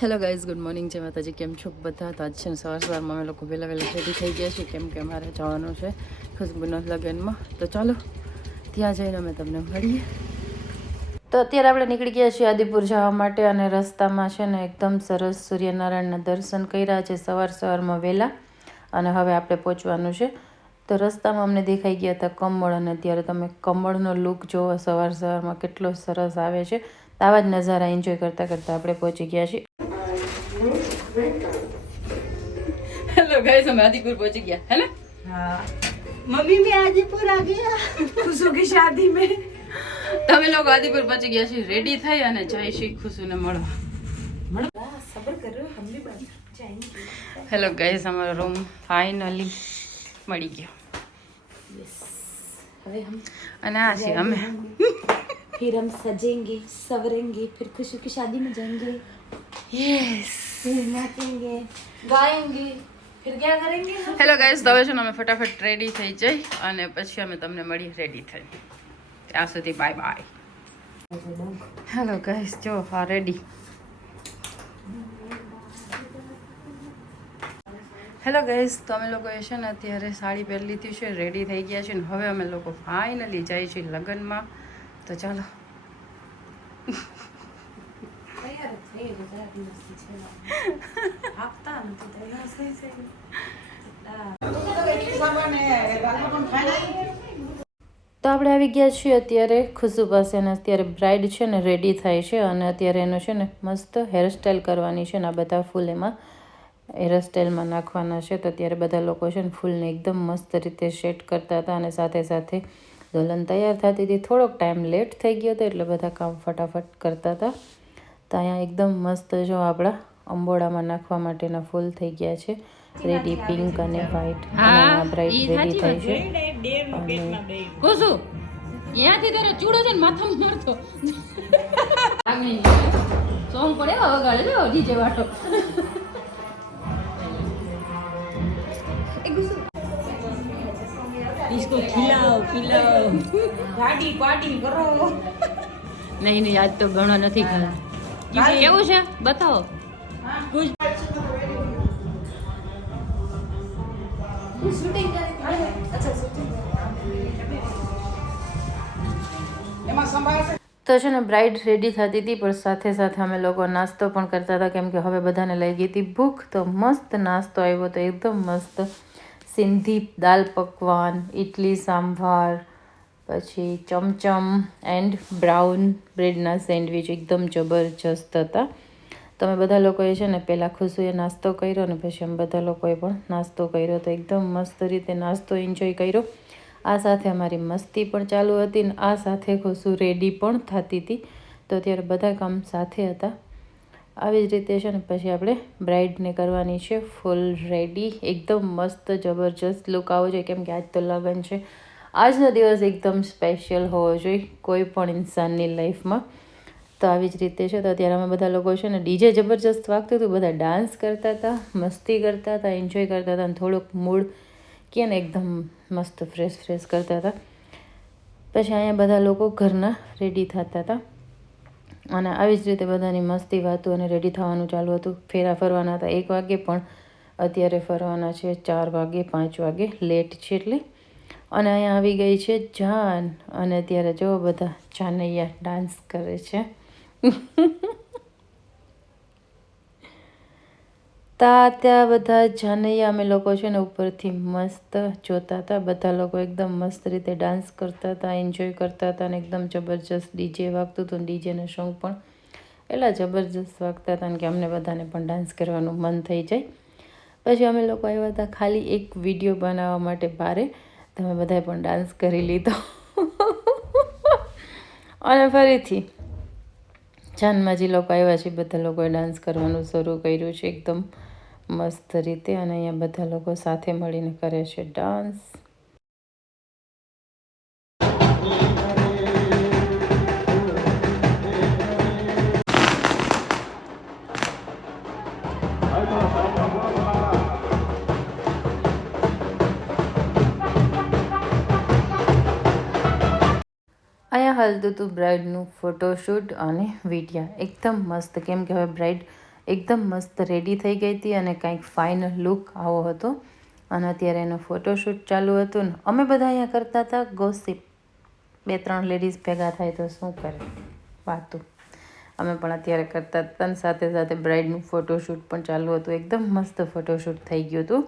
Hello guys, good morning. જય માતાજી. કેમ છો બધા? તો આજ છે ને સવારમાં અમે લોકો વહેલા રેડી થઈ ગયા છીએ, કેમ કે અમારે જવાનું છે ખુશ્બુના લગ્નમાં. તો ચાલો ત્યાં જઈને અમે તમને મળીએ. તો અત્યારે આપણે નીકળી ગયા છીએ આદિપુર જવા માટે, અને રસ્તામાં છે ને એકદમ સરસ સૂર્યનારાયણના દર્શન કર્યા છે સવારમાં વહેલા, અને હવે આપણે પહોંચવાનું છે. તો રસ્તામાં અમને દેખાઈ ગયા હતા કમળ, અને અત્યારે તમે કમળનો લુક જોવો સવારમાં કેટલો સરસ આવે છે. આવા જ નજારા એન્જોય કરતાં કરતાં આપણે પહોંચી ગયા છીએ. हेलो गाइस, हम आदिपुर पहुंच गया है ना। हाँ मम्मी मैं आदिपुर आ गया खुशू की शादी में। તમે લોકો આદિપુર પહોંચી ગયા છીએ, રેડી થઈ અને જય શ્રી ખુશુને મળવા. सबर करो हम भी बन जाएंगे। હેલો ગાઈસ, અમારો રૂમ ફાઇનલી મળી ગયો. अबे हम અને આ છે અમે. फिर हम सजेंगे सवरेंगे फिर खुशू की शादी में जाएंगे। યસ, फिर नाचेंगे गाएंगे फिर क्या करेंगे। હેલો ગાઈસ, તો હવે છે ને અમે ફટાફટ રેડી થઈ જઈ અને પછી અમે તમને મળીએ રેડી થઈ. ત્યાં સુધી બાય બાય. હેલો ગાઈસ, જો હા રેડી. હેલો ગાઈસ, તો અમે લોકોએ છે ને અત્યારે સાડી પહેરી લીધી છે, રેડી થઈ ગયા છે ને હવે અમે લોકો ફાઇનલી જઈએ છીએ લગ્નમાં. તો ચાલો. તો આપણે આવી ગયા છીએ અત્યારે ખુશુ પાસે, અને અત્યારે બ્રાઇડ છે ને રેડી થાય છે, અને અત્યારે એનો છે ને મસ્ત હેરસ્ટાઈલ કરવાની છે ને આ બધા ફૂલ એમાં હેરસ્ટાઈલમાં નાખવાના છે. તો અત્યારે બધા લોકો છે ને ફૂલને એકદમ મસ્ત રીતે સેટ કરતા હતા, અને સાથે સાથે દુલ્હન તૈયાર થતી હતી. થોડોક ટાઈમ લેટ થઈ ગયો હતો એટલે બધા કામ ફટાફટ કરતા હતા. તો અહીંયા એકદમ મસ્ત જો આપણા અંબોડામાં નાખવા માટેના ફૂલ થઈ ગયા છે રેડી, પિંક અને વ્હાઈટ. અને આ બ્રાઇડ રેડી થઈ છે. ખુશુ અહીંયાથી તારો ચૂડો છે ને માથામાં મારતો સોંગ પડે વગાડે છે ડીજે વાળો. इसको खिलाओ पिलाओ पार्टी पार्टी करो। નહીં નહીં, આજ તો ઘણો નથી ખાધા. કેવું છે બતાવો. शूटिंग करेंगे। अच्छा शूटिंग તો છે ને બ્રાઇડ રેડી થતી હતી, પણ સાથે સાથે અમે લોકો નાસ્તો પણ કરતા હતા, કેમ કે હવે બધાને લઈ ગઈ હતી ભૂખ. તો મસ્ત નાસ્તો આવ્યો હતો, એકદમ મસ્ત સિંધી દાલ પકવાન, ઇડલી સાંભાર, પછી ચમચમ એન્ડ બ્રાઉન બ્રેડના સેન્ડવિચ એકદમ જબરજસ્ત હતા. તો અમે બધા લોકોએ છે ને પહેલાં ખુશીએ નાસ્તો કર્યો ને પછી અમે બધા લોકોએ પણ નાસ્તો કર્યો. તો એકદમ મસ્ત રીતે નાસ્તો એન્જોય કર્યો. આ સાથે અમારી મસ્તી પણ ચાલુ હતી ને આ સાથે ખુશુ રેડી પણ થતી હતી. તો અત્યારે બધા કામ સાથે હતા. આવી જ રીતે છે ને પછી આપણે બ્રાઇડને કરવાની છે ફૂલ રેડી. એકદમ મસ્ત જબરજસ્ત લુક આવવો જોઈએ, કેમ કે આજ તો લગ્ન છે. આજનો દિવસ એકદમ સ્પેશિયલ હોવો જોઈએ કોઈ પણ ઇન્સાનની લાઈફમાં. તો આવી જ રીતે છે. તો અત્યારે અમે બધા લોકો છે ને ડીજે જબરજસ્ત વાગતું હતું, બધા ડાન્સ કરતા હતા, મસ્તી કરતા હતા, એન્જોય કરતા હતા, અને થોડુંક મૂડ કે ને એકદમ મસ્ત ફ્રેશ કરતા હતા. પછી અહીંયા બધા લોકો ઘરના રેડી થતા હતા, અને આવી જ રીતે બધાની મસ્તી વાતો અને રેડી થવાનું ચાલુ હતું. ફેરા ફરવાના હતા 1 વાગે, પણ અત્યારે ફરવાના છે 4 વાગે 5 વાગે, લેટ છે એટલે. અને અહીંયા આવી ગઈ છે જાન, અને અત્યારે જો બધા જાનૈયા ડાન્સ કરે છે. ત્યાં બધા જાનૈયા અમે લોકો છે ને ઉપરથી મસ્ત જોતા હતા. બધા લોકો એકદમ મસ્ત રીતે ડાન્સ કરતા હતા, એન્જોય કરતા હતા, અને એકદમ જબરજસ્ત ડીજે વાગતું હતું. ડીજેના સોંગ પણ એટલા જબરજસ્ત વાગતા હતા કે અમને બધાને પણ ડાન્સ કરવાનું મન થઈ જાય. પછી અમે લોકો આવ્યા હતા ખાલી એક વિડીયો બનાવવા માટે બહારે. તમે બધાએ પણ ડાન્સ કરી લીધો. અને ફરીથી જાનમાજી લોકો આવ્યા છે, બધા લોકોએ ડાન્સ કરવાનું શરૂ કર્યું છે એકદમ મસ્ત રીતે. અને અહીંયા બધા લોકો સાથે મળીને કરે છે ડાન્સ. અહીંયા હાલતું હતું બ્રાઇડનું ફોટોશૂટ અને વિડીયા એકદમ મસ્ત, કેમ કે હવે બ્રાઇડ એકદમ મસ્ત રેડી થઈ ગઈ હતી અને કંઈક ફાઇનલ લુક આવો હતો. અને અત્યારે એનું ફોટોશૂટ ચાલુ હતું ને અમે બધા અહીંયા કરતા હતા ગોસિપ. 2-3 લેડીઝ ભેગા થાય તો શું કરે વાતું. અમે પણ અત્યારે કરતા હતા અને સાથે સાથે બ્રાઇડનું ફોટોશૂટ પણ ચાલુ હતું. એકદમ મસ્ત ફોટોશૂટ થઈ ગયું હતું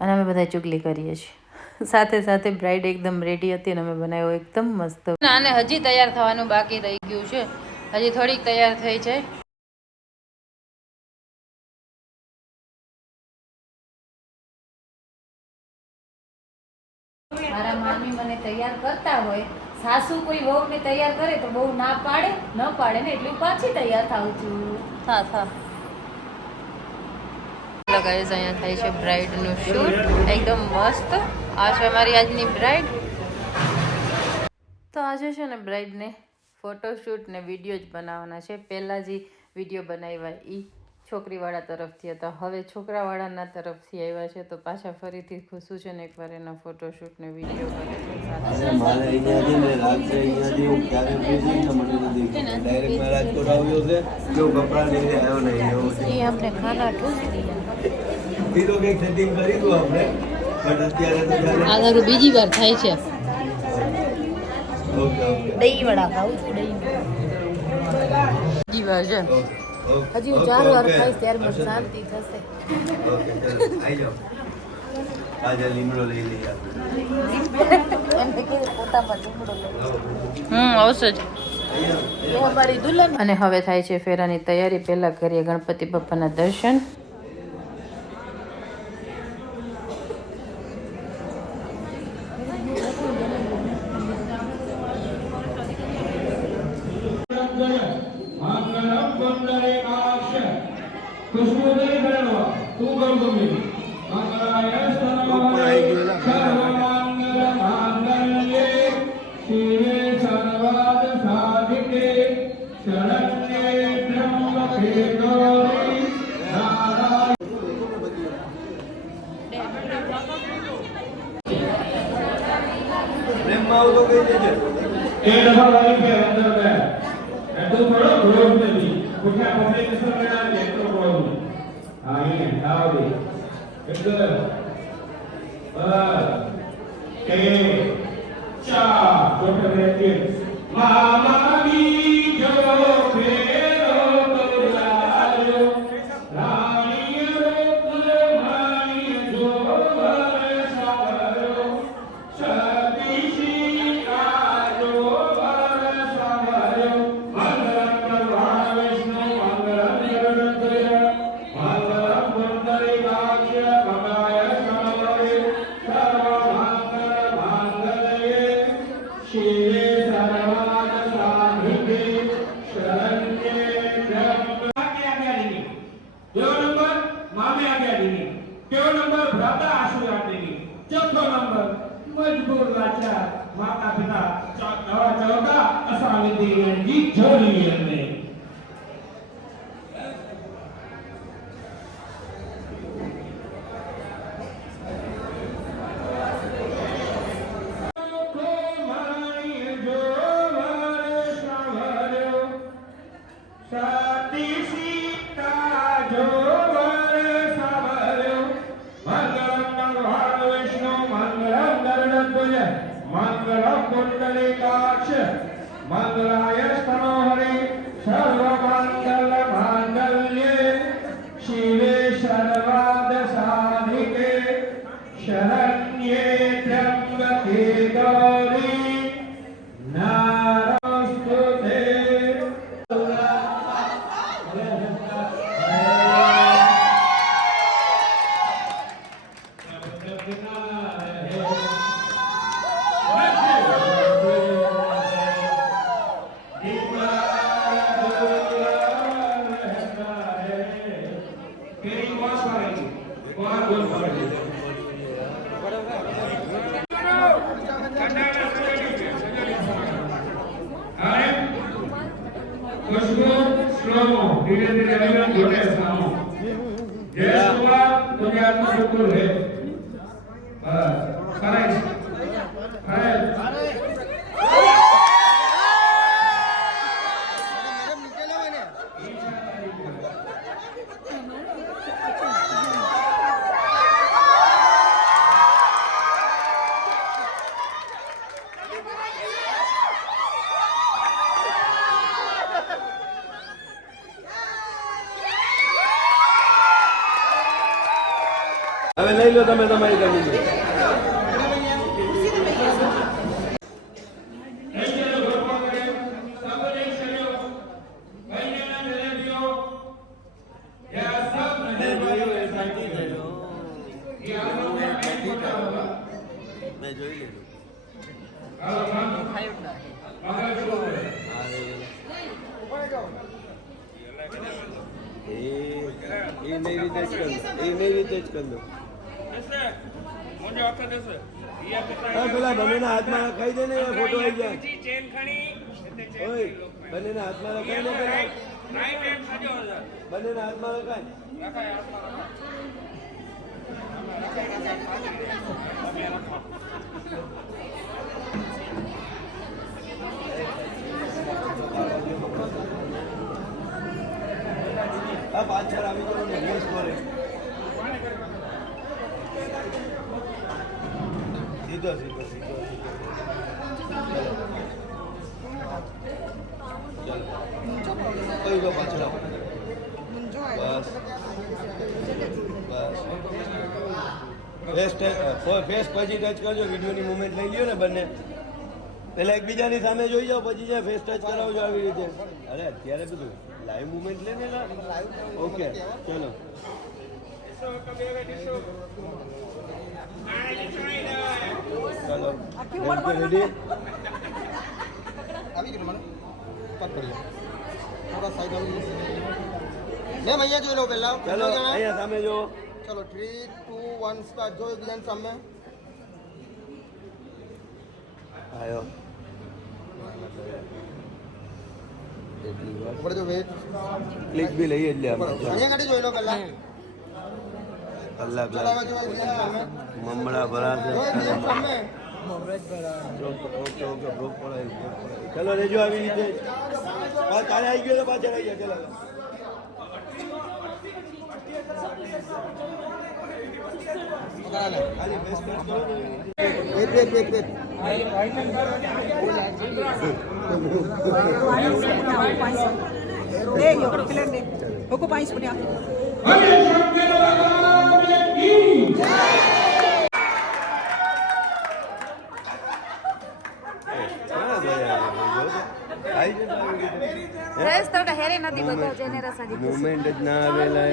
અને અમે બધા ચુગલી કરીએ છીએ. સાથે સાથે બ્રાઇડ એકદમ રેડી હતી અને અમે બનાવ્યો એકદમ મસ્ત. આને હજી તૈયાર થવાનું બાકી રહી ગયું છે. હજી થોડીક તૈયાર થઈ છે. મારા મામી મને તૈયાર કરતા હોય, સાસુ કોઈ વહુને તૈયાર કરે તો બહુ ના પાડે ન પાડે ને એટલે હું પાછી તૈયાર થાઉં છું. થા ગાઈઝ અહીંયા થાય છે બ્રાઇડનું શૂટ એકદમ મસ્ત. આ છે મારી આજની બ્રાઇડ. તો આજે છે ને બ્રાઇડને ફોટોશૂટ ને વિડીયો જ બનાવવાના છે. પહેલાં જે વિડીયો બનાવ્યા એ છોકરીવાળા તરફથી હતા, હવે છોકરાવાળાના તરફથી આવ્યા છે. તો પાછા ફરીથી ખુશું છે ને એકવાર એના ફોટોશૂટ ને વિડીયો કરે છે. મારે અહીંયા છે ને રાત્રે અહીંયાથી હું ક્યારે ફ્રી થઈ ને મને નથી ડાયરેક્ટ મેં રાજકોટ આવ્યો છે જો કપડાં લઈને આવ્યો નહીં એવું છે. એ આપણે ખાના ઠૂસ દીધા. એ તો કંઈક સેટિંગ કરી દઉં આપણે બટ અત્યારે તો આ તારું બીજી વાર થાય છે. ઓકે ઓકે દહીં વડા ખાઉં છું, દહીં. બીજી વાર છે. હજી હું 4 વાર ખાઈશ ત્યારે મને શાંતિ થશે. ઓકે ચલો આવી જાઓ. આજે લીમડો લઈ લઈએ એમને કીધું પોતામાં લીમડો લઈ. આવશે જ. એ અમારી દુલ્હન. અને હવે થાય છે ફેરાની તૈયારી. પહેલા કરીએ ગણપતિ બાપ્પાના દર્શન. પ્રેમમાં આવું તો કહી દેજે. एक दफा लाइफ के अंदर में तो थोड़ा ग्रोथ नहीं कुछ पब्लिकेशन में ना ले तो ग्रोथ हां ये आओ दे इधर के चा छोटे रहते मामा भी जो फेरो तो लालो रानी रो मानी जो सावरो सतीशी काजो सावरो मंगलम विष्णु मंगलम जगन्नाथ मंगलम कुंडली काक्ष भगाय समवरे सर्व मंगल मंगलये शिवे सर्वाद साधिके शरण्ये ब्रह्म आज्ञा देंगे दो नंबर मामे आज्ञा देंगे क्यों नंबर भ्राता आशीर्वाद देंगे चौथा नंबर मजबूर लाचार माता पिता चौथा असामी देंगे जोड़ी हमने मंगलाय स्तनोहरि सर्वमंगल मांगल्ये शिवे सर्वाद साधिके शरण्ये त्र्यंबके गौरी नारायणस्तुते धीरे धीरे अलग होने सामो जय सुबह दुनिया में शुक्र है करेक्ट હવે લઈ લો તમે તમારી ગમી. મેં જોઈ લીધું. એ નહીં રીતે જ કરી દો. એ નહીં રીતે જ કરી દો. હા, પેલા બંનેના હાથમાં ખાઈ દે ને ફોટો આવી જાય. ઓય, બંનેના હાથમાં રખાય ને પેલા. બંનેના હાથમાં રખાય. આ પાછળ આવી ગયો ને રેસ કરે. સીધો સીધો સીધો ચાલો પાછળ આવો. બસ બસ ફેસ પછી ટચ કરજો. વિડીયોની મુવમેન્ટ લઈ લ્યો ને બંને. પહેલા એકબીજાની સામે જોઈ જાઓ, પછી જ્યાં ફેસ ટચ કરાવજો આવી રીતે. અરે અત્યારે બધું લાઈવ મુવમેન્ટ લે ને. ઓકે ચલો. ચલો રેડી. મેમ અહીંયા જોઈ લો પહેલા. ચલો અહીંયા સામે જો. ચલો 3, 2, 1 સ્ટાર્ટ. જો એકબીજાની સામે. આયો. ઉપર જો વેટ. ક્લિક બી લઈએ જ લે આપણે. અહીંયા કાઢી જોઈ લો પહેલા. કલાક ચલાવા જો એકબીજાની સામે. મમડા ભરા છે. જો એકબીજાની સામે. ઓકે ઓકે બ્લોક પડાય. ચલો રેજો આવી રીતે. તારે આવી ગયો તો પાછળ આવી ગયા. ચલો ખાલી ફેસ ટચ કરો. વેટ. મુવમેન્ટ જ ના આવેલા.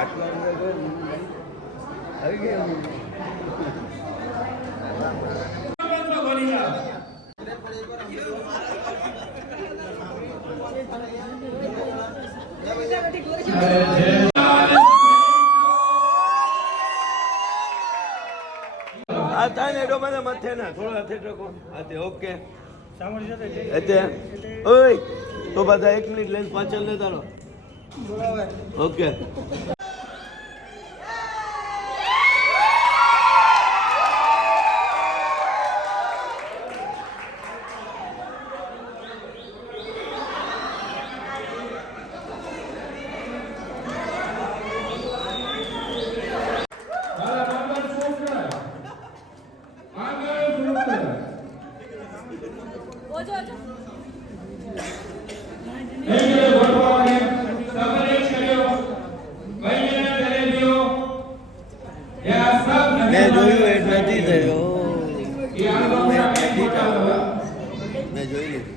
આટલા આવી ગયા. આ થાય ને એડો મને મથે ના થોડો હાથે ટકો હાથે. ઓકે અત્યારે ઓય તો બધા 1 મિનિટ લઈને પાછળ ને તારો. ઓકે મેં જોયું એ નથી થયો. મેં જોઈ લીધું.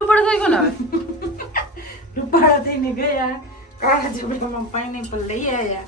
રૂપાળો થઈ ગયો ને હવે. રૂપાળા થઈને ગયા કાળા ઝૂંપડામાં પાઇનેપલ લઈ આવ્યા.